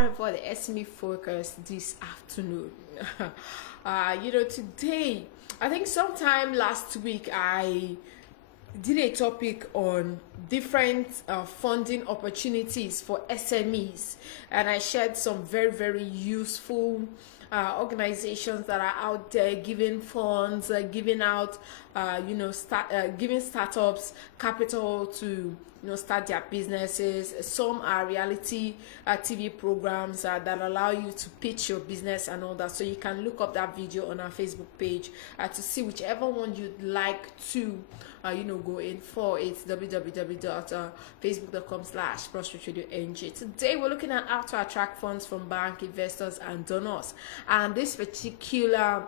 time for the SME focus this afternoon. Today, I think sometime last week, I did a topic on different funding opportunities for SMEs, and I shared some very, very useful organizations that are out there giving funds, giving out, giving startups capital to start their businesses. Some are reality TV programs that allow you to pitch your business and all that. So you can look up that video on our Facebook page to see whichever one you'd like to go in for. It's www.facebook.com/ProStreetRadioNG. Today we're looking at how to attract funds from bank investors and donors, and this particular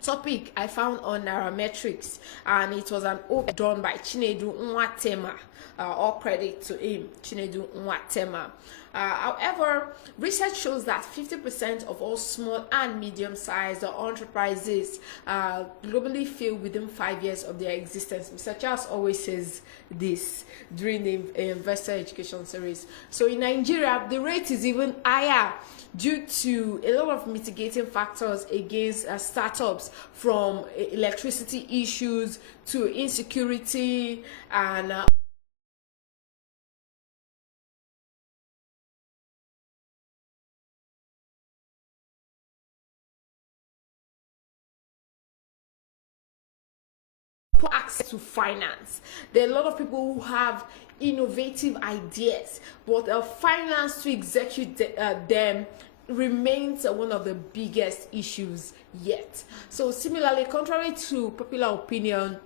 topic I found on Nairametrics, and it was an op done by Chinedu Nwatema. All credit to him, Chinedu Nwatema. However, research shows that 50% of all small and medium-sized enterprises globally fail within 5 years of their existence. Mr. Charles always says this during the investor education series. So in Nigeria, the rate is even higher due to a lot of mitigating factors against startups, from electricity issues to insecurity and access to finance. There are a lot of people who have innovative ideas, but finance to execute them remains one of the biggest issues yet. So similarly, contrary to popular opinion,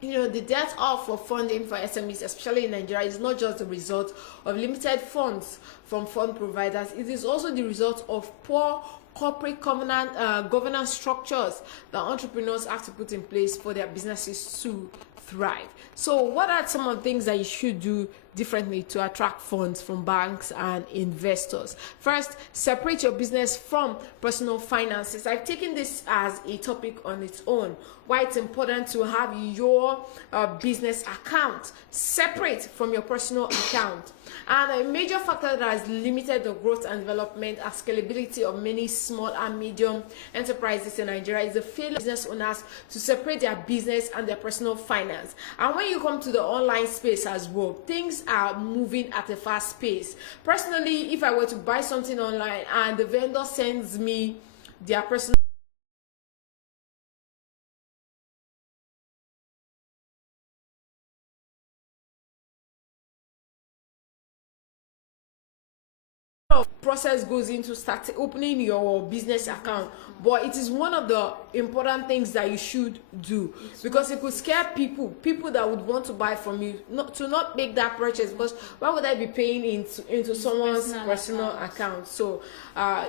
the dearth of funding for SMEs, especially in Nigeria, is not just the result of limited funds from fund providers. It is also the result of poor corporate governance structures that entrepreneurs have to put in place for their businesses to thrive. So what are some of the things that you should do differently to attract funds from banks and investors? First, separate your business from personal finances. I've taken this as a topic on its own, why it's important to have your business account separate from your personal account. And a major factor that has limited the growth and development and scalability of many small and medium enterprises in Nigeria is the failure of business owners to separate their business and their personal finance. And when you come to the online space as well, things are moving at a fast pace. Personally, if I were to buy something online and the vendor sends me their personal process goes into opening your business account, but it is one of the important things that you should do, because it could scare people that would want to buy from you not make that purchase, because why would I be paying into someone's personal account? So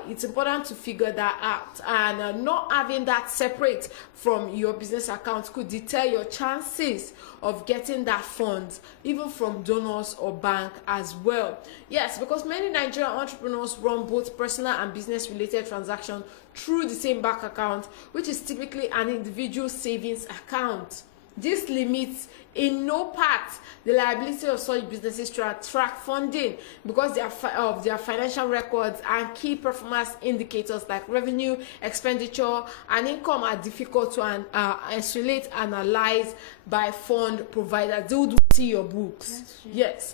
it's important to figure that out, and not having that separate from your business account could deter your chances of getting that funds, even from donors or bank as well. Yes, because many Nigerian entrepreneurs run both personal and business related transactions through the same bank account, which is typically an individual savings account. This limits in no part the liability of such businesses to attract funding, because of their financial records and key performance indicators like revenue, expenditure, and income are difficult to isolate, analyze by fund providers. They would see your books. Yes.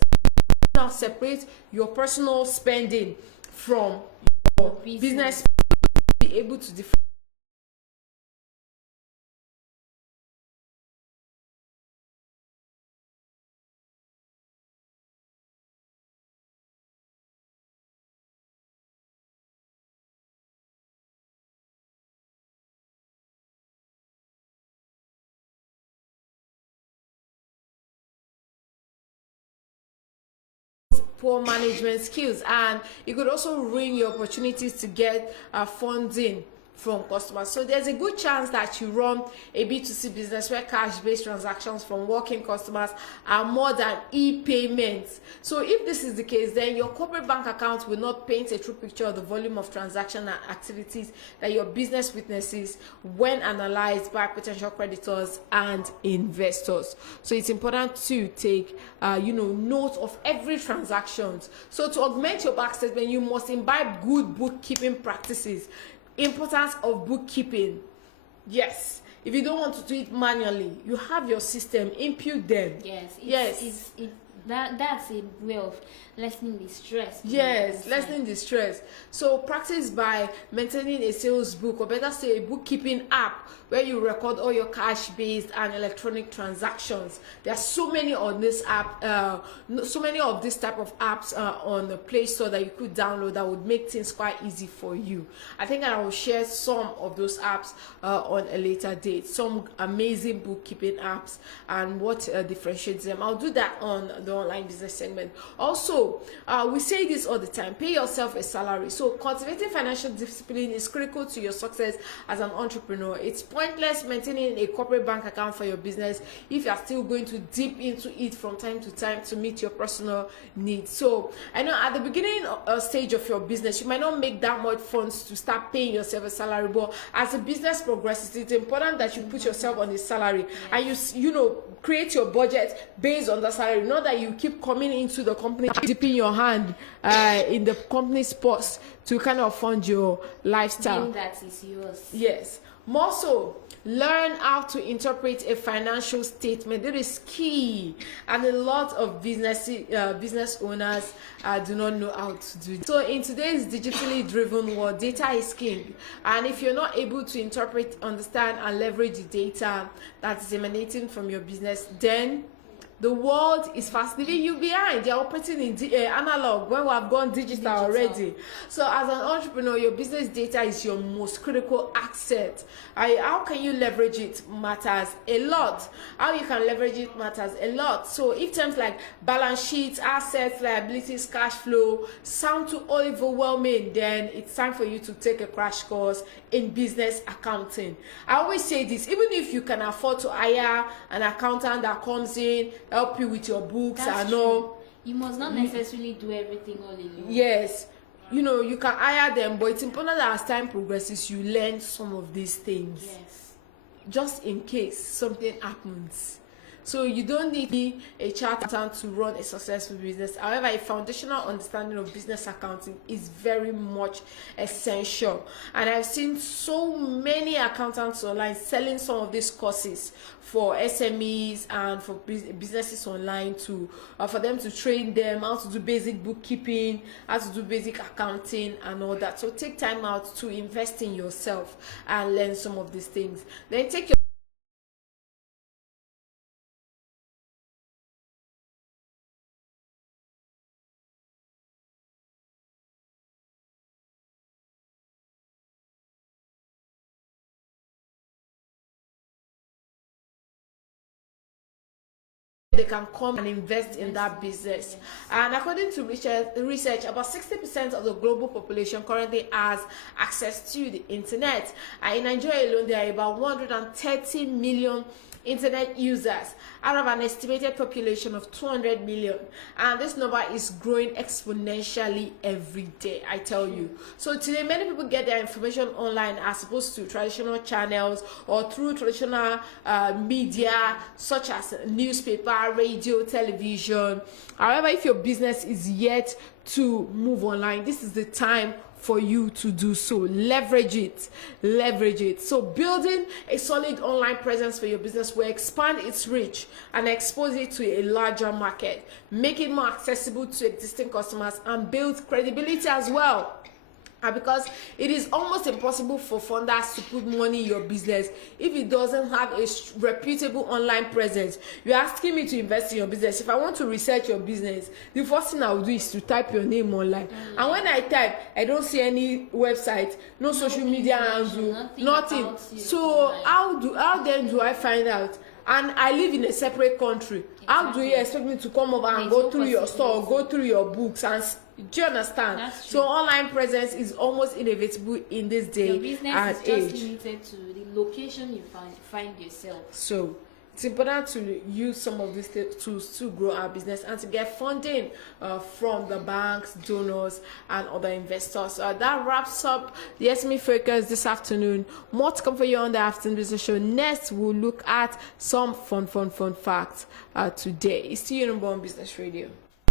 Now separate your personal spending from your business, be able to differentiate poor management skills, and it could also ruin your opportunities to get funding from customers. So there's a good chance that you run a B2C business where cash-based transactions from working customers are more than e-payments. So if this is the case, then your corporate bank account will not paint a true picture of the volume of transaction and activities that your business witnesses when analyzed by potential creditors and investors. So it's important to take note of every transaction. So to augment your back statement, you must imbibe good bookkeeping practices. Importance of bookkeeping. Yes, if you don't want to do it manually, you have your system, input them. That's a way of lessening the stress. Yes, lessening the stress. So practice by maintaining a sales book, or better say a bookkeeping app, where you record all your cash-based and electronic transactions. There are so many on this app, so many of this type of apps on the Play Store that you could download that would make things quite easy for you. I think I will share some of those apps on a later date. Some amazing bookkeeping apps and what differentiates them. I'll do that on the online business segment. Also, we say this all the time: pay yourself a salary. So cultivating financial discipline is critical to your success as an entrepreneur. It's pointless maintaining a corporate bank account for your business if you are still going to dip into it from time to time to meet your personal needs. So I know at the beginning stage of your business, you might not make that much funds to start paying yourself a salary, but as the business progresses, it's important that you put yourself on a salary and you create your budget based on the salary, not that you keep coming into the company dipping your hand in the company's purse to kind of fund your lifestyle. That is yours. Yes. More so, learn how to interpret a financial statement. That is key, and a lot of business owners do not know how to do it. So in today's digitally driven world, data is king, and if you're not able to interpret, understand, and leverage the data that is emanating from your business, then the world is fast leaving you behind. They're operating in analog when we have gone digital already. So as an entrepreneur, your business data is your most critical asset. How can you leverage it matters a lot. How you can leverage it matters a lot. So if terms like balance sheets, assets, liabilities, cash flow sound too overwhelming, then it's time for you to take a crash course in business accounting. I always say this: even if you can afford to hire an accountant that comes in, help you with your books and all, you must not necessarily do everything all alone. Yes, you can hire them, but it's important that as time progresses, you learn some of these things. Yes, just in case something happens. So you don't need a chartered accountant to run a successful business. However, a foundational understanding of business accounting is very much essential. And I've seen so many accountants online selling some of these courses for SMEs and for businesses online for them to train them how to do basic bookkeeping, how to do basic accounting and all that. So take time out to invest in yourself and learn some of these things. Then take your they can come and invest in that business. And according to research, about 60% of the global population currently has access to the internet. And in Nigeria alone, there are about 130 million internet users out of an estimated population of 200 million, and this number is growing exponentially every day, I tell you. So today many people get their information online as opposed to traditional channels or through traditional media such as newspaper, radio, television. However, if your business is yet to move online, this is the time for you to do so. Leverage it. So building a solid online presence for your business will expand its reach and expose it to a larger market, make it more accessible to existing customers, and build credibility as well. Because it is almost impossible for funders to put money in your business if it doesn't have a reputable online presence. You're asking me to invest in your business. If I want to research your business, the first thing I will do is to type your name online. And when I type, I don't see any website, no social media handle, nothing. So how then do I find out? and I live in a separate country. How do you expect me to come over and go through your store, go through your books, and do you understand? That's true. So online presence is almost inevitable in this day Your business and is just age. limited to the location you find yourself. So it's important to use some of these tools to grow our business and to get funding from the banks, donors, and other investors. That wraps up the SME Focus this afternoon. More to come for you on the Afternoon Business Show. Next, we'll look at some fun facts today. It's still your number one business radio.